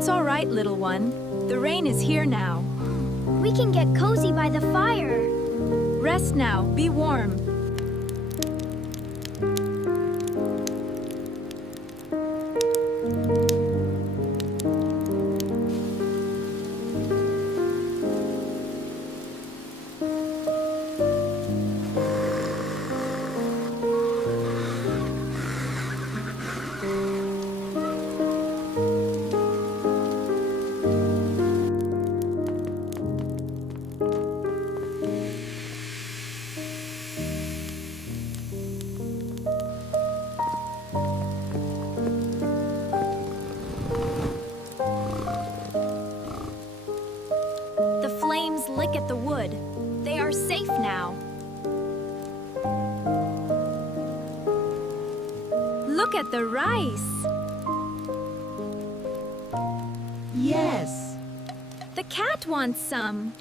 It's all right, little one. The rain is here now. We can get cozy by the fire. Rest now, be warm. The flames lick at the wood. They are safe now. Look at the rice. Yes. The cat wants some.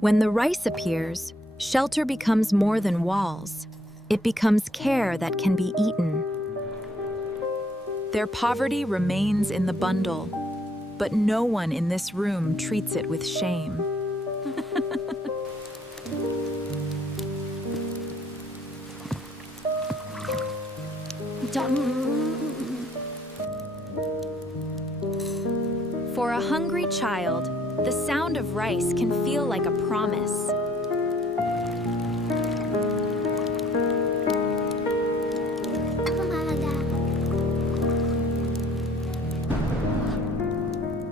When the rice appears, shelter becomes more than walls. It becomes care that can be eaten. Their poverty remains in the bundle, but no one in this room treats it with shame. For a hungry child, the sound of rice can feel like a promise.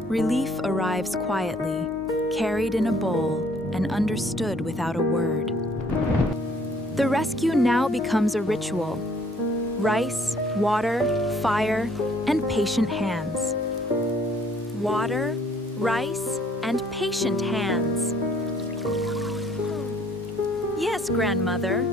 Relief arrives quietly, carried in a bowl, and understood without a word. The rescue now becomes a ritual. Rice, water, fire, and patient hands. Water, rice, and patient hands. Yes, grandmother.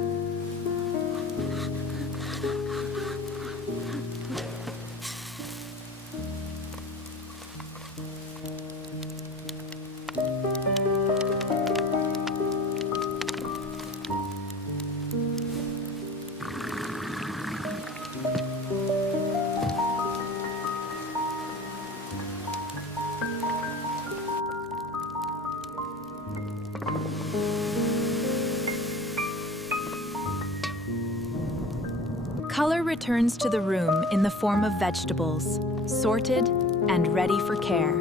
Color returns to the room in the form of vegetables, sorted and ready for care.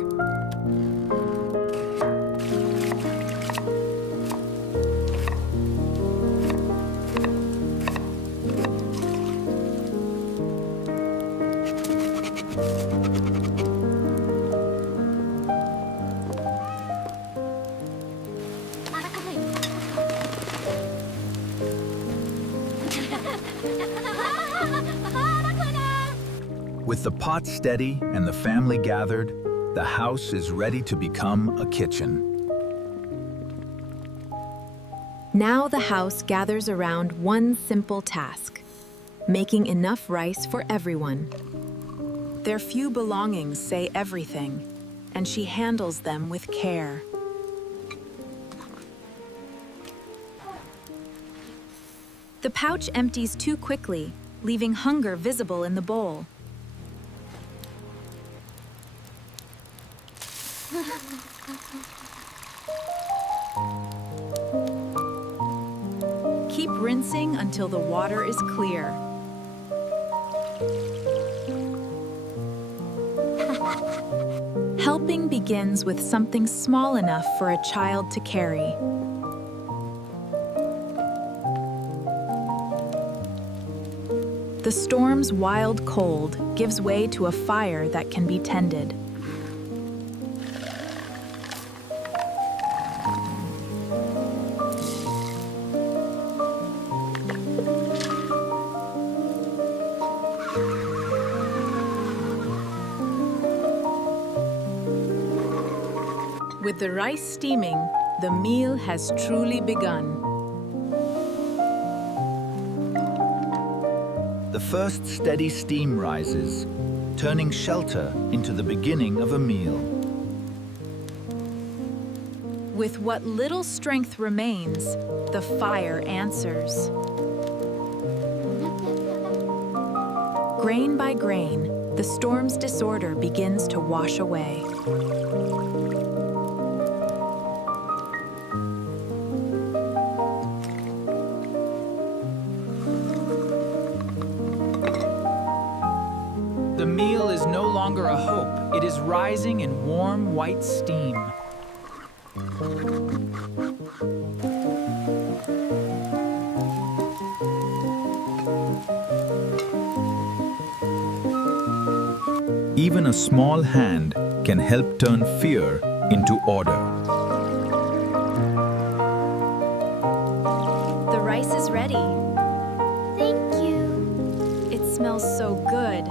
With the pot steady and the family gathered, the house is ready to become a kitchen. Now the house gathers around one simple task, making enough rice for everyone. Their few belongings say everything, and she handles them with care. The pouch empties too quickly, leaving hunger visible in the bowl. Keep rinsing until the water is clear. Helping begins with something small enough for a child to carry. The storm's wild cold gives way to a fire that can be tended. With the rice steaming, the meal has truly begun. The first steady steam rises, turning shelter into the beginning of a meal. With what little strength remains, the fire answers. Grain by grain, the storm's disorder begins to wash away. The meal is no longer a hope. It is rising in warm white steam. Even a small hand can help turn fear into order. The rice is ready. Thank you. It smells so good.